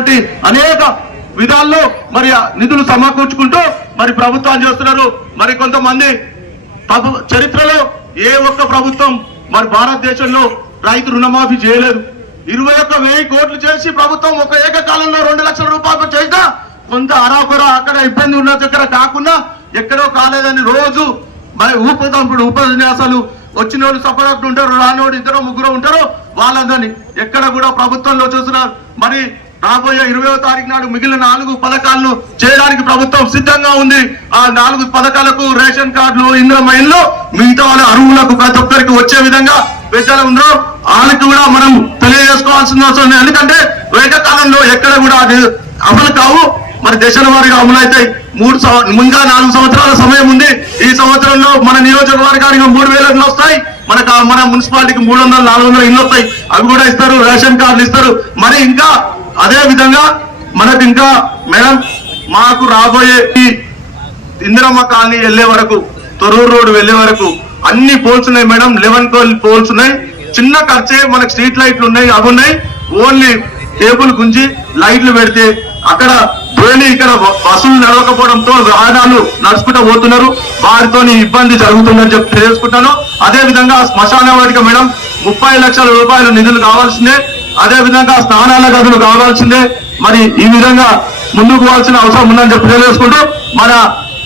అనేక విధాల్లో మరి నిధులు సమకూర్చుకుంటూ మరి ప్రభుత్వాలు చేస్తున్నారు. మరి కొంతమంది చరిత్రలో ఏ ఒక్క ప్రభుత్వం మరి భారతదేశంలో రైతు రుణమాఫీ చేయలేదు. ఇరవై ఒక్క వెయ్యి కోట్లు చేసి ప్రభుత్వం ఒక ఏకకాలంలో రెండు లక్షల రూపాయలు చేసినా కొంత అరాకొర అక్కడ ఇబ్బంది ఉన్న దగ్గర కాకుండా ఎక్కడో కాలేదని రోజు మరి ఊపదంపుడు ఉపన్యాసాలు వచ్చిన వాళ్ళు సపరేట్ ఉంటారు రానోడు ఇద్దరు ముగ్గురు ఉంటారు. వాళ్ళందరినీ ఎక్కడ కూడా ప్రభుత్వంలో చూస్తున్నారు. మరి రాబోయే ఇరవై తారీఖు నాడు మిగిలిన నాలుగు పథకాలను చేయడానికి ప్రభుత్వం సిద్ధంగా ఉంది. ఆ నాలుగు పథకాలకు రేషన్ కార్డులు ఇంద్ర మైన్లు మిగతా వాళ్ళ అరువులకు ప్రతి ఒక్కరికి వచ్చే విధంగా పెద్దలు ఉందో. వాళ్ళకి కూడా మనం తెలియజేసుకోవాల్సిన అవసరం ఎందుకంటే వేటకాలంలో ఎక్కడ కూడా అది అమలు కావు. మరి దశల వారిగా అమలు అవుతాయి మూడు సంవ- ఇంకా నాలుగు సంవత్సరాల సమయం ఉంది. ఈ సంవత్సరంలో మన నియోజకవర్గానికి మూడు వేల వస్తాయి. మనకు మన మున్సిపాలిటీకి మూడు వందల నాలుగు వందల ఇల్లు వస్తాయి. అవి కూడా ఇస్తారు రేషన్ కార్డులు ఇస్తారు. మరి ఇంకా అదే విధంగా మనకు ఇంకా మేడం మాకు రాబోయే ఈ ఇందిరమ్మ కాలనీ వెళ్ళే వరకు తొరూరు రోడ్ వెళ్ళే వరకు అన్ని పోల్స్ ఉన్నాయి మేడం లెవెన్ పోల్స్ ఉన్నాయి. చిన్న ఖర్చే మనకు స్ట్రీట్ లైట్లు ఉన్నాయి అవి ఉన్నాయి. ఓన్లీ టేబుల్ గుంజి లైట్లు పెడితే అక్కడ పోయి ఇక్కడ బస్సులు నడవకపోవడంతో వాహనాలు నడుచుకుంటూ పోతున్నారు. వారితో ఇబ్బంది జరుగుతుందని చెప్పి తెలియజేసుకుంటాను. అదే విధంగా శ్మశాన వాటిక మేడం ముప్పై లక్షల రూపాయలు నిధులు కావాల్సిందే. అదే విధంగా స్నానాల గదులు కావాల్సిందే. మరి ఈ విధంగా ముందుకు పోవాల్సిన అవసరం ఉందని చెప్పి తెలియజేసుకుంటూ మన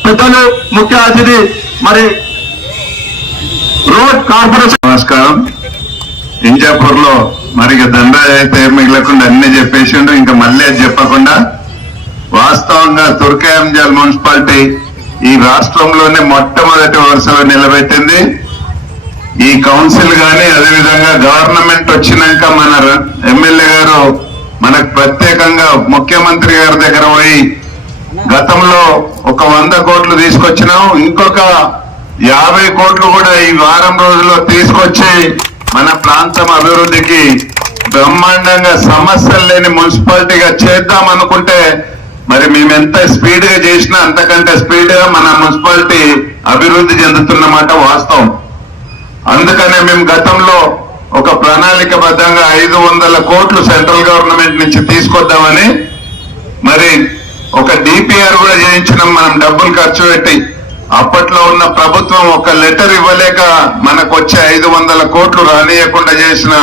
పెద్దలు ముఖ్య అతిథి మరి రోడ్ కార్పొరేషన్ నమస్కారం. ఇంజాపూర్లో మరి ఇక అయితే మిగలకుండా అన్ని చెప్పేసిండు ఇంకా మళ్ళీ చెప్పకుండా వాస్తవంగా తుర్కాయంజాల్ మున్సిపాలిటీ ఈ రాష్ట్రంలోనే మొట్టమొదటి వరుసలో నిలబెట్టింది. ఈ కౌన్సిల్ కానీ అదేవిధంగా గవర్నమెంట్ వచ్చినాక మన ఎమ్మెల్యే గారు మనకు ప్రత్యేకంగా ముఖ్యమంత్రి గారి దగ్గర పోయి గతంలో ఒక వంద కోట్లు తీసుకొచ్చినాం. ఇంకొక యాభై కోట్లు కూడా ఈ వారం రోజుల్లో తీసుకొచ్చి మన ప్రాంతం అభివృద్ధికి బ్రహ్మాండంగా సమస్యలు లేని మున్సిపాలిటీగా చేద్దాం అనుకుంటే మరి మేము ఎంత స్పీడ్గా చేసినా అంతకంటే స్పీడ్గా మన మున్సిపాలిటీ అభివృద్ధి చెందుతున్నమాట వాస్తవం. అందుకనే మేము గతంలో ఒక ప్రణాళికబద్ధంగా ఐదు వందల కోట్లు సెంట్రల్ గవర్నమెంట్ నుంచి తీసుకొద్దామని మరి ఒక డిపిఆర్ కూడా చేయించినాం మనం డబ్బులు ఖర్చు పెట్టి. అప్పట్లో ఉన్న ప్రభుత్వం ఒక లెటర్ ఇవ్వలేక మనకు వచ్చే ఐదు వందల కోట్లు రానియకుండా చేసిన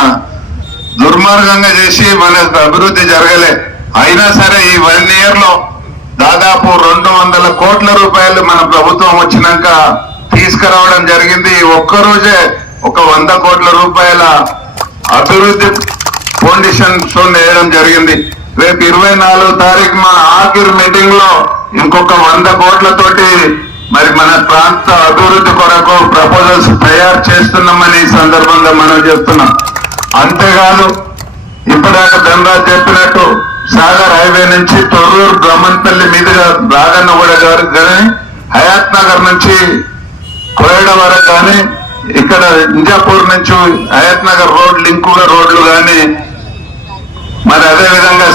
దుర్మార్గంగా చేసి మనకు అభివృద్ధి జరగలే. అయినా సరే ఈ వన్ ఇయర్లో దాదాపు రెండు వందల కోట్ల రూపాయలు మన ప్రభుత్వం వచ్చినాక తీసుకురావడం జరిగింది. ఒక్కరోజే ఒక్క రోజే ఒక వంద కోట్ల రూపాయల అభివృద్ధి ఫౌండేషన్ వేయడం జరిగింది. రేపు ఇరవై నాలుగు తారీఖు మా ఆఖరి మీటింగ్లో ఇంకొక వంద కోట్లతోటి మరి మన ప్రాంత అభివృద్ధి కొరకు ప్రపోజల్స్ తయారు చేస్తున్నామని ఈ సందర్భంగా మనం చెప్తున్నాం. అంతేకాదు ఇప్పటిదాకా ధనరాజ్ చెప్పినట్టు సాగర్ హైవే నుంచి తొర్రూరు బ్రహ్మన్పల్లి మీదుగా రాగన్నగూడ గారు కానీ హయాత్ నగర్ నుంచి కోయడ వరకు కానీ ఇక్కడ ఇంజాపూర్ నుంచి హయాత్ నగర్ రోడ్ లింకుగా రోడ్లు కానీ మరి అదే విధంగా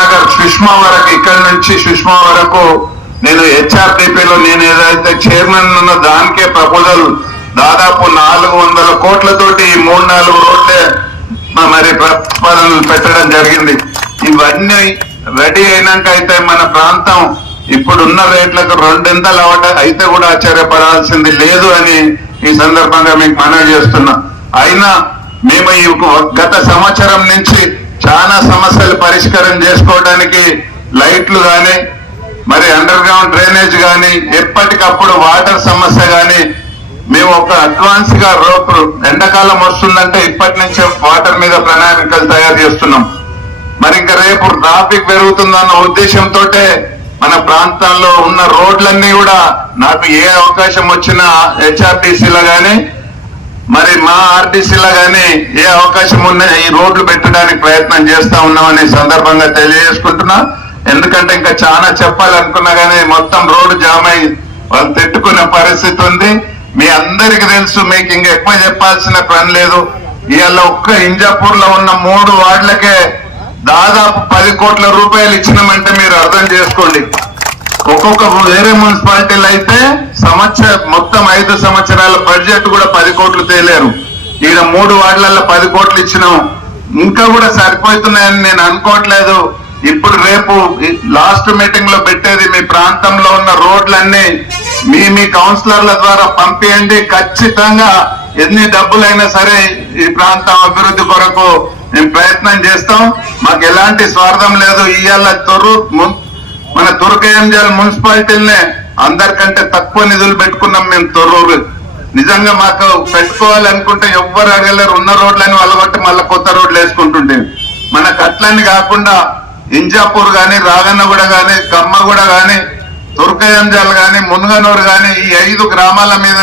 నగర్ సుష్మా వరకు ఇక్కడ నుంచి సుష్మా వరకు నేను హెచ్ఆర్డిపిలో నేను ఏదైతే చైర్మన్ ఉన్న దానికే ప్రపోజల్ దాదాపు నాలుగు వందల కోట్లతోటి ఈ మూడు నాలుగు రోడ్లే మరి ప్రతిపాదనలు పెట్టడం జరిగింది. ఇవన్నీ రెడీ అయినాక అయితే మన ప్రాంతం ఇప్పుడున్న రేట్లకు రెండింతలు అవట అయితే కూడా ఆశ్చర్యపడాల్సింది లేదు అని ఈ సందర్భంగా మీకు మనవి చేస్తున్నా. అయినా మేము ఈ గత సంవత్సరం నుంచి చాలా సమస్యలు పరిష్కారం చేసుకోవడానికి లైట్లు కానీ మరి అండర్ గ్రౌండ్ డ్రైనేజ్ కానీ ఎప్పటికప్పుడు వాటర్ సమస్య కానీ మేము ఒక అడ్వాన్స్గా రోప్ ఎండాకాలం వస్తుందంటే ఇప్పటి నుంచే వాటర్ మీద ప్రణాళికలు తయారు చేస్తున్నాం. మరి ఇంకా రేపు ట్రాఫిక్ పెరుగుతుందన్న ఉద్దేశంతో మన ప్రాంతాల్లో ఉన్న రోడ్లన్నీ కూడా నాకు ఏ అవకాశం వచ్చినా హెచ్ఆర్టీసీలో కానీ మరి మా ఆర్టీసీలో కానీ ఏ అవకాశం ఉన్నా ఈ రోడ్లు పెట్టడానికి ప్రయత్నం చేస్తా ఉన్నామని సందర్భంగా తెలియజేసుకుంటున్నా. ఎందుకంటే ఇంకా చాలా చెప్పాలనుకున్నా కానీ మొత్తం రోడ్డు జామ్ అయి వాళ్ళు తిట్టుకునే పరిస్థితి ఉంది. మీ అందరికి తెలుసు మీకు ఇంకా ఎక్కువ చెప్పాల్సిన పని లేదు. ఇవాళ ఒక్క ఇంజాపూర్లో ఉన్న మూడు వార్డులకే దాదాపు పది కోట్ల రూపాయలు ఇచ్చినామంటే మీరు అర్థం చేసుకోండి. ఒక్కొక్క వేరే మున్సిపాలిటీలు అయితే సంవత్సర మొత్తం ఐదు సంవత్సరాల బడ్జెట్ కూడా పది కోట్లు తేలేరు. ఈడ మూడు వార్డులలో పది కోట్లు ఇచ్చినాం. ఇంకా కూడా సరిపోతున్నాయని నేను అనుకోవట్లేదు. ఇప్పుడు రేపు లాస్ట్ మీటింగ్లో పెట్టేది మీ ప్రాంతంలో ఉన్న రోడ్లన్నీ మీ మీ కౌన్సిలర్ల ద్వారా పంపియండి. ఖచ్చితంగా ఎన్ని డబ్బులైనా సరే ఈ ప్రాంతం అభివృద్ధి కొరకు మేము ప్రయత్నం చేస్తాం. మాకు ఎలాంటి స్వార్థం లేదు. ఇవాళ తొర్రు ము- మన దుర్గయంజల్ మున్సిపాలిటీలనే అందరికంటే తక్కువ నిధులు పెట్టుకున్నాం మేము తొర్రూరు. నిజంగా మాకు పెట్టుకోవాలనుకుంటే ఎవ్వరు అడగలేరు. ఉన్న రోడ్లని వాళ్ళగొట్టి మళ్ళీ కొత్త రోడ్లు వేసుకుంటుంటే మనకు అట్లని కాకుండా ఇంజాపూర్ కానీ రాగన్నగూడ కానీ కమ్మగూడ కానీ తుర్కయంజాల్ కానీ మున్గనూరు కానీ ఈ ఐదు గ్రామాల మీద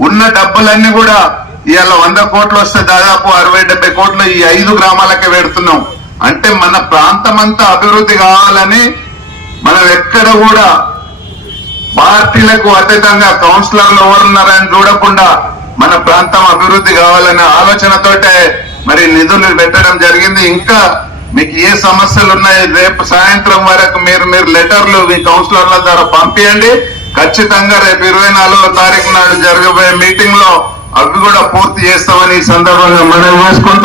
ఉన్న డబ్బులన్నీ కూడా ఇవాళ వంద కోట్లు వస్తే దాదాపు అరవై డెబ్బై కోట్లు ఈ ఐదు గ్రామాలకే పెడుతున్నాం. అంటే మన ప్రాంతం అంతా అభివృద్ధి కావాలని మనం ఎక్కడ కూడా పార్టీలకు అతీతంగా కౌన్సిలర్లు ఎవరున్నారని చూడకుండా మన ప్రాంతం అభివృద్ధి కావాలనే ఆలోచనతోటే మరి నిధులు పెట్టడం జరిగింది. ఇంకా మీకు ఏ సమస్యలు ఉన్నాయి రేపు సాయంత్రం వరకు మీరు మీరు లెటర్లు మీ కౌన్సిలర్ల ద్వారా పంపించండి ఖచ్చితంగా రేపు ఇరవై నాలుగో తారీఖు నాడు జరగబోయే మీటింగ్లో అవి కూడా పూర్తి చేస్తామని ఈ సందర్భంగా మనం వేసుకుంటూ